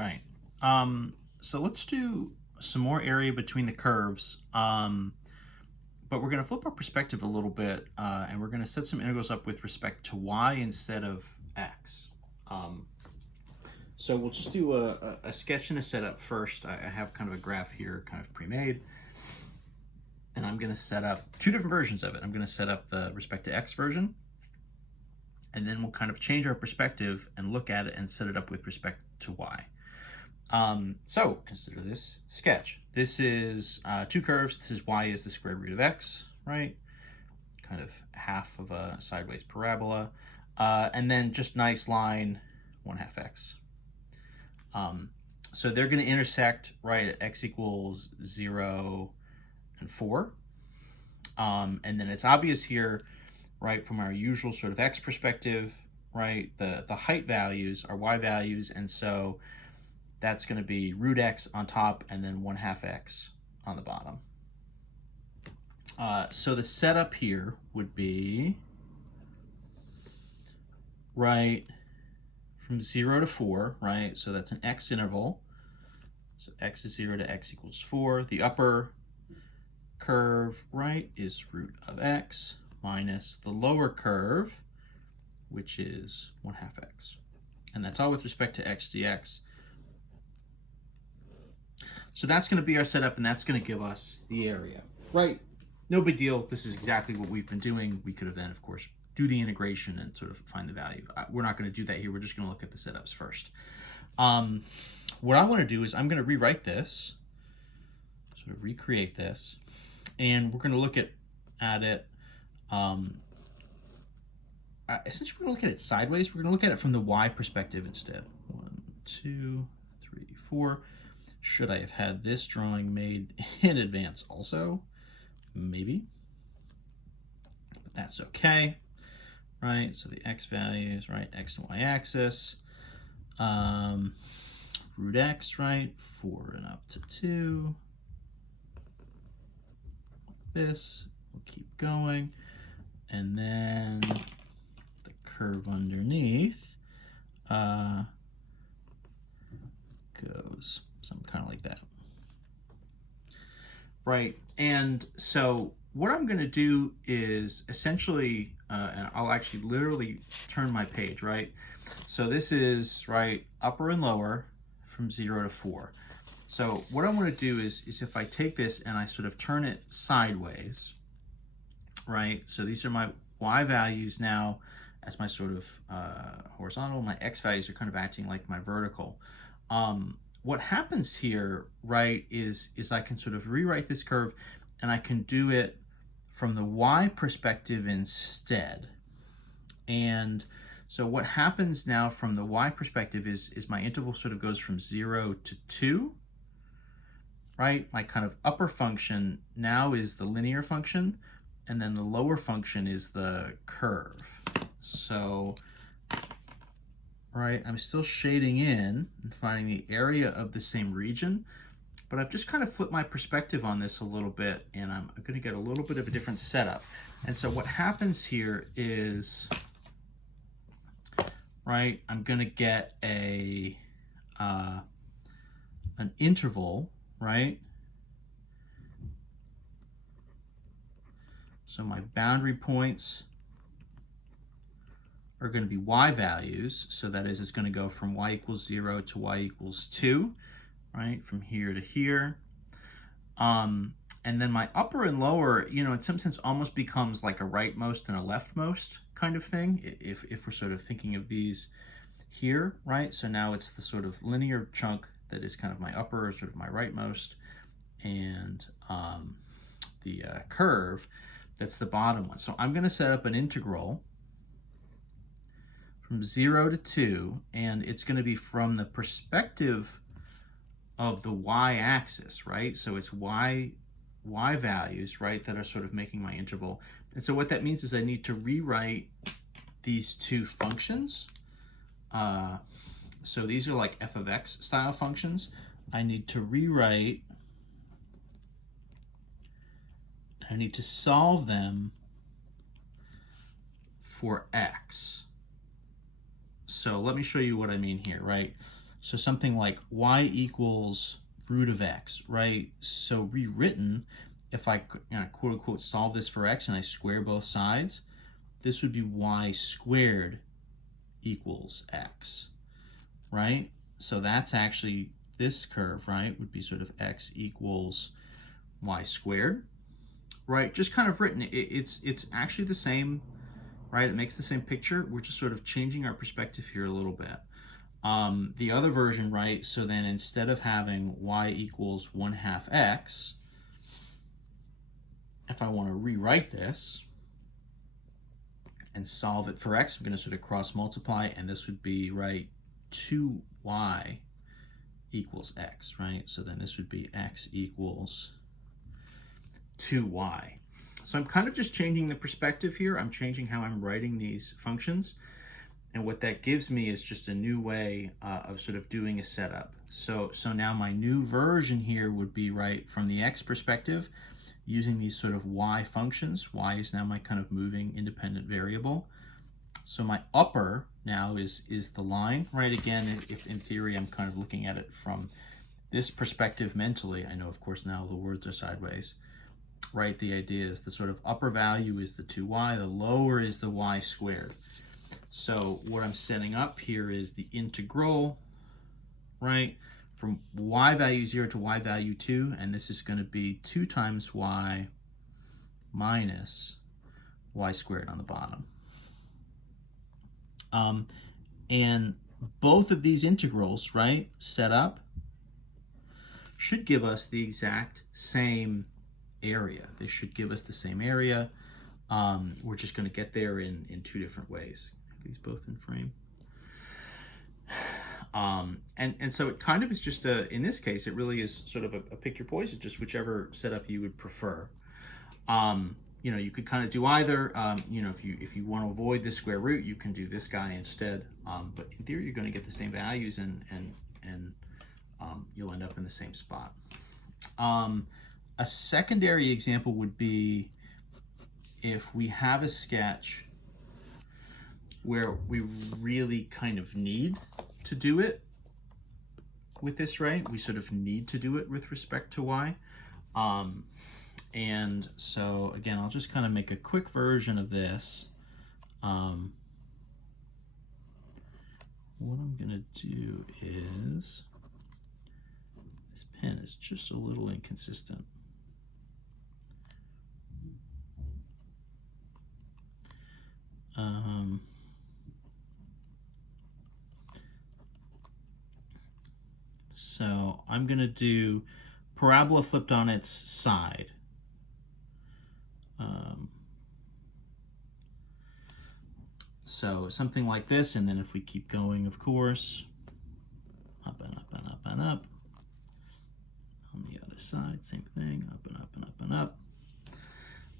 right. So let's do some more area between the curves. But we're going to flip our perspective a little bit, and we're going to set some integrals up with respect to y instead of x. So we'll just do a sketch and a setup first. I have kind of a graph here, kind of pre-made. And I'm going to set up two different versions of it. I'm going to set up the respect to x version, and then we'll kind of change our perspective and look at it and set it up with respect to y. So consider this sketch. This is two curves. This is y is the square root of x, right? Kind of half of a sideways parabola. And then just nice line, 1/2 x. So they're going to intersect right at x equals 0 and 4. And then it's obvious here, right, from our usual sort of x perspective, right, the height values are y values, and so that's going to be root x on top and then 1/2 x on the bottom. So the setup here would be, right, from 0 to 4, right? So that's an x interval. So x is 0 to x equals 4. The upper curve, right, is root of x minus the lower curve, which is 1/2 x. And that's all with respect to x dx. So that's going to be our setup, and that's going to give us the area, right? No big deal. This is exactly what we've been doing. We could have then, of course, do the integration and sort of find the value. We're not going to do that here. We're just going to look at the setups first. What I want to do is I'm going to rewrite this, sort of recreate this, and we're going to look at it. Essentially, we're going to look at it sideways. We're going to look at it from the y perspective instead. 1, 2, 3, 4. Should I have had this drawing made in advance also? Maybe. But that's okay, right? So the x values, right? X and y axis. Root x, right? 4 and up to 2. This. We'll keep going. And then the curve underneath goes something kind of like that. Right, and so what I'm going to do is essentially, and I'll actually literally turn my page, right? So this is, right, upper and lower from 0 to 4. So what I want to do is if I take this and I sort of turn it sideways, right? So these are my y values now as my sort of horizontal. My x values are kind of acting like my vertical. What happens here, right, is I can sort of rewrite this curve, and I can do it from the y perspective instead. And so what happens now from the y perspective is my interval sort of goes from 0 to 2, right? My kind of upper function now is the linear function, and then the lower function is the curve. So, right, I'm still shading in and finding the area of the same region, but I've just kind of flipped my perspective on this a little bit, and I'm going to get a little bit of a different setup. And so what happens here is, right, I'm going to get an interval, right? So my boundary points are going to be y values. So that is, it's going to go from y equals 0 to y equals 2, right, from here to here. And then my upper and lower, you know, in some sense almost becomes like a rightmost and a leftmost kind of thing, if we're sort of thinking of these here, right? So now it's the sort of linear chunk that is kind of my upper, or sort of my rightmost, and the curve, that's the bottom one. So I'm going to set up an integral from 0 to 2, and it's going to be from the perspective of the y-axis, right? So it's y values, right, that are sort of making my interval. And so what that means is I need to rewrite these two functions. So these are like f of x style functions. I need to rewrite, I need to solve them for x. So let me show you what I mean here, right? So something like y equals root of x, right? So rewritten, if I quote unquote solve this for x and I square both sides, this would be y squared equals x, right? So that's actually this curve, right, would be sort of x equals y squared, right? Just kind of written, it's actually the same, right? It makes the same picture. We're just sort of changing our perspective here a little bit. The other version, right, so then instead of having y equals 1/2 x, if I want to rewrite this and solve it for x, I'm going to sort of cross multiply, and this would be, right, 2y equals x, right? So then this would be x equals 2y. So I'm kind of just changing the perspective here. I'm changing how I'm writing these functions. And what that gives me is just a new way of sort of doing a setup. So now my new version here would be, right, from the x perspective, using these sort of y functions. Y is now my kind of moving independent variable. So my upper now is the line, right? Again, if in theory I'm kind of looking at it from this perspective mentally, I know of course now the words are sideways, right? The idea is the sort of upper value is the 2y, the lower is the y squared. So what I'm setting up here is the integral, right, from y value 0 to y value 2, and this is going to be 2 times y minus y squared on the bottom. And both of these integrals, right, set up, should give us the exact same area. They should give us the same area. We're just going to get there in two different ways. These both in frame. And so it kind of is just in this case, it really is sort of a pick your poison, just whichever setup you would prefer. You know, you could kind of do either. You know, if you want to avoid the square root, you can do this guy instead. But in theory, you're going to get the same values, and you'll end up in the same spot. A secondary example would be if we have a sketch where we really kind of need to do it with this, right? We sort of need to do it with respect to y. And so again, I'll just kind of make a quick version of this. What I'm gonna do is, this pen is just a little inconsistent. So I'm going to do parabola flipped on its side. So something like this, and then if we keep going, of course, up and up and up and up. On the other side, same thing, up and up and up and up.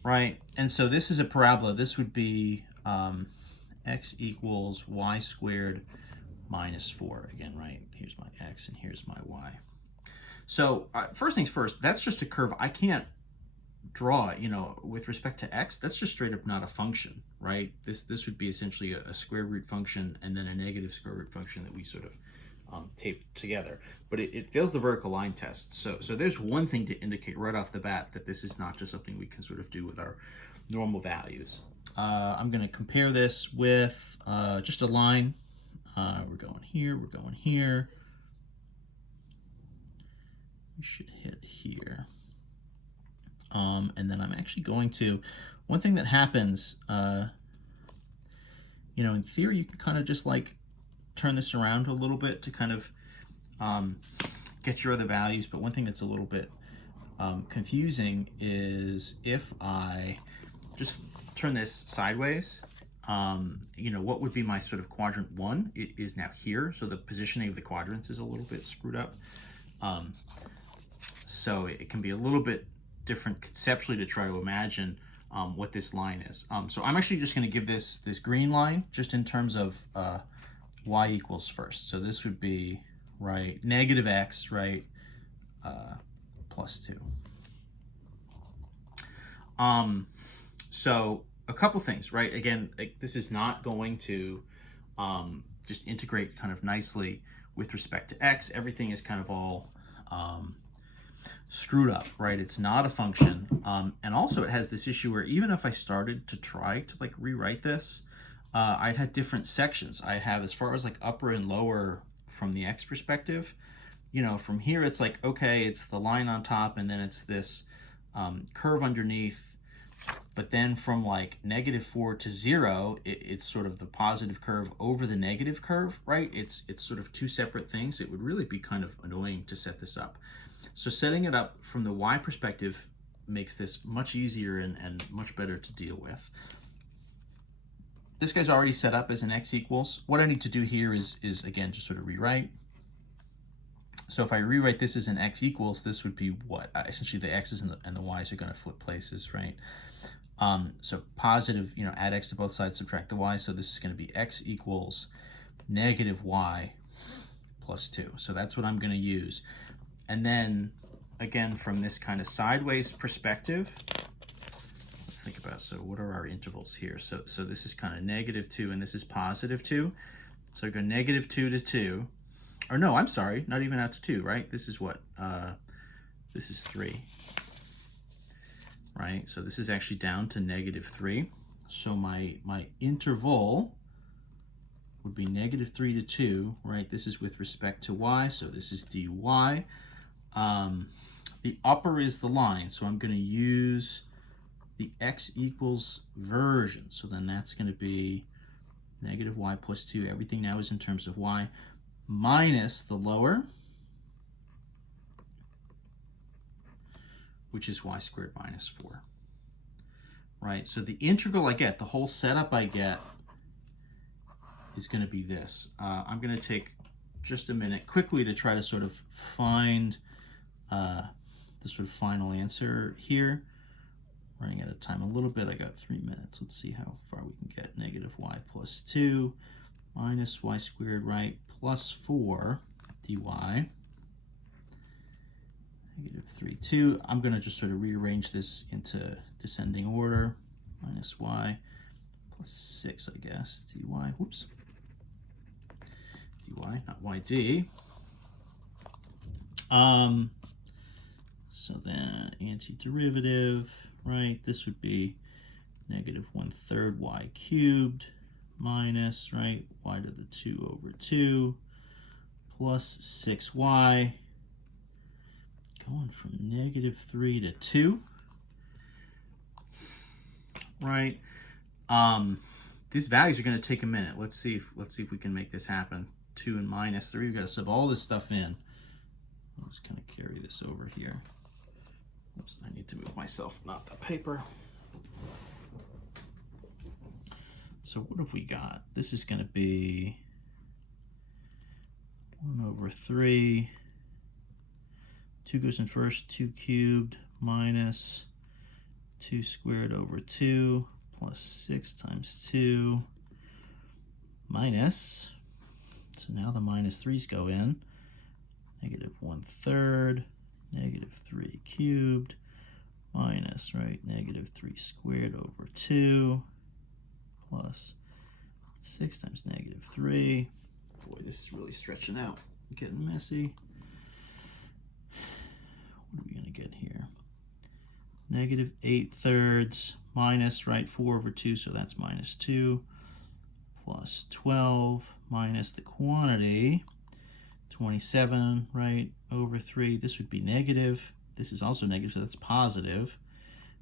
Right, and so this is a parabola. This would be x equals y squared minus 4. Again, right, here's my x and here's my y. So first things first, that's just a curve. I can't draw, you know, with respect to x. That's just straight up not a function, right? This would be essentially a square root function and then a negative square root function that we sort of taped together. But it fails the vertical line test. So there's one thing to indicate right off the bat that this is not just something we can sort of do with our normal values. I'm going to compare this with just a line. We're going here, we're going here. We should hit here. And then I'm actually going to, one thing that happens, you know, in theory, you can kind of just like turn this around a little bit to kind of get your other values. But one thing that's a little bit confusing is if I just turn this sideways, you know, what would be my sort of quadrant 1? It is now here. So the positioning of the quadrants is a little bit screwed up. So it can be a little bit different conceptually to try to imagine what this line is. So I'm actually just going to give this green line just in terms of y equals first. So this would be, right, negative x, right, plus 2. So a couple things, right? Again, this is not going to just integrate kind of nicely with respect to x. Everything is kind of all screwed up, right? It's not a function. And also it has this issue where even if I started to try to like rewrite this, I'd have different sections. I have as far as like upper and lower from the x perspective. You know, from here it's like, okay, it's the line on top and then it's this curve underneath. But then from like -4 to 0, it's sort of the positive curve over the negative curve, right? It's sort of two separate things. It would really be kind of annoying to set this up. So setting it up from the y perspective makes this much easier and much better to deal with. This guy's already set up as an x equals. What I need to do here is again, just sort of rewrite. So if I rewrite this as an x equals, this would be what? Essentially the x's and the y's are going to flip places, right? So positive, you know, add x to both sides, subtract the y. So this is going to be x equals -y plus 2. So that's what I'm going to use. And then, again, from this kind of sideways perspective, let's think about, so what are our intervals here? So this is kind of -2 and this is +2. So I go -2 to 2. Or no, I'm sorry, not even out to 2, right? This is what? This is 3. Right? So this is actually down to -3. So my interval would be -3 to 2, right? This is with respect to y, so this is dy. The upper is the line, so I'm going to use the x equals version. So then that's going to be -y plus 2. Everything now is in terms of y, minus the lower, which is y squared minus 4. Right, so the integral I get, the whole setup I get, is going to be this. I'm going to take just a minute quickly to try to sort of find the sort of final answer here. Running out of time a little bit. I got 3 minutes. Let's see how far we can get. -y plus 2 minus y squared, right, plus 4 dy. -3, 2. I'm going to just sort of rearrange this into descending order. Minus y plus 6, I guess. dy, whoops. dy, not yd. So then antiderivative, right? This would be -1/3 y cubed minus, right, y to the 2 over 2 plus 6y. Going from -3 to 2, right? These values are going to take a minute. Let's see if we can make this happen. 2 and -3. We've got to sub all this stuff in. I'll just kind of carry this over here. Oops, I need to move myself, not the paper. So what have we got? This is going to be 1 over 3. 2 goes in first, 2 cubed minus 2 squared over 2 plus 6 times 2 minus, so now the -3's go in, -1/3, -3 cubed minus, right, -3 squared over 2 plus 6 times -3. Boy, this is really stretching out, getting messy. What are we going to get here? -8/3 minus, right, 4 over 2, so that's -2, plus 12 minus the quantity, 27, right, over 3. This would be negative. This is also negative, so that's positive.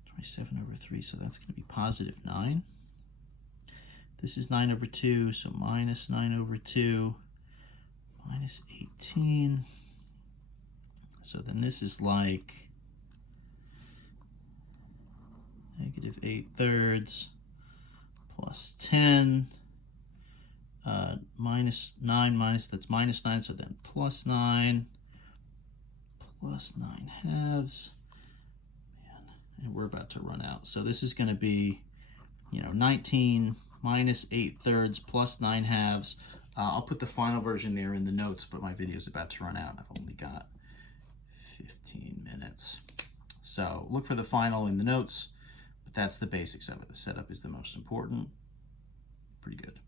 27 over 3, so that's going to be +9. This is 9 over 2, so -9 over 2, -18. So then this is like -8/3 plus 10 minus 9 minus, that's -9, so then +9 plus 9/2. Man, and we're about to run out. So this is going to be, you know, 19 minus 8/3 plus 9/2. I'll put the final version there in the notes, but my video is about to run out. I've only got 15 minutes. So look for the final in the notes, but that's the basics of it. The setup is the most important. Pretty good.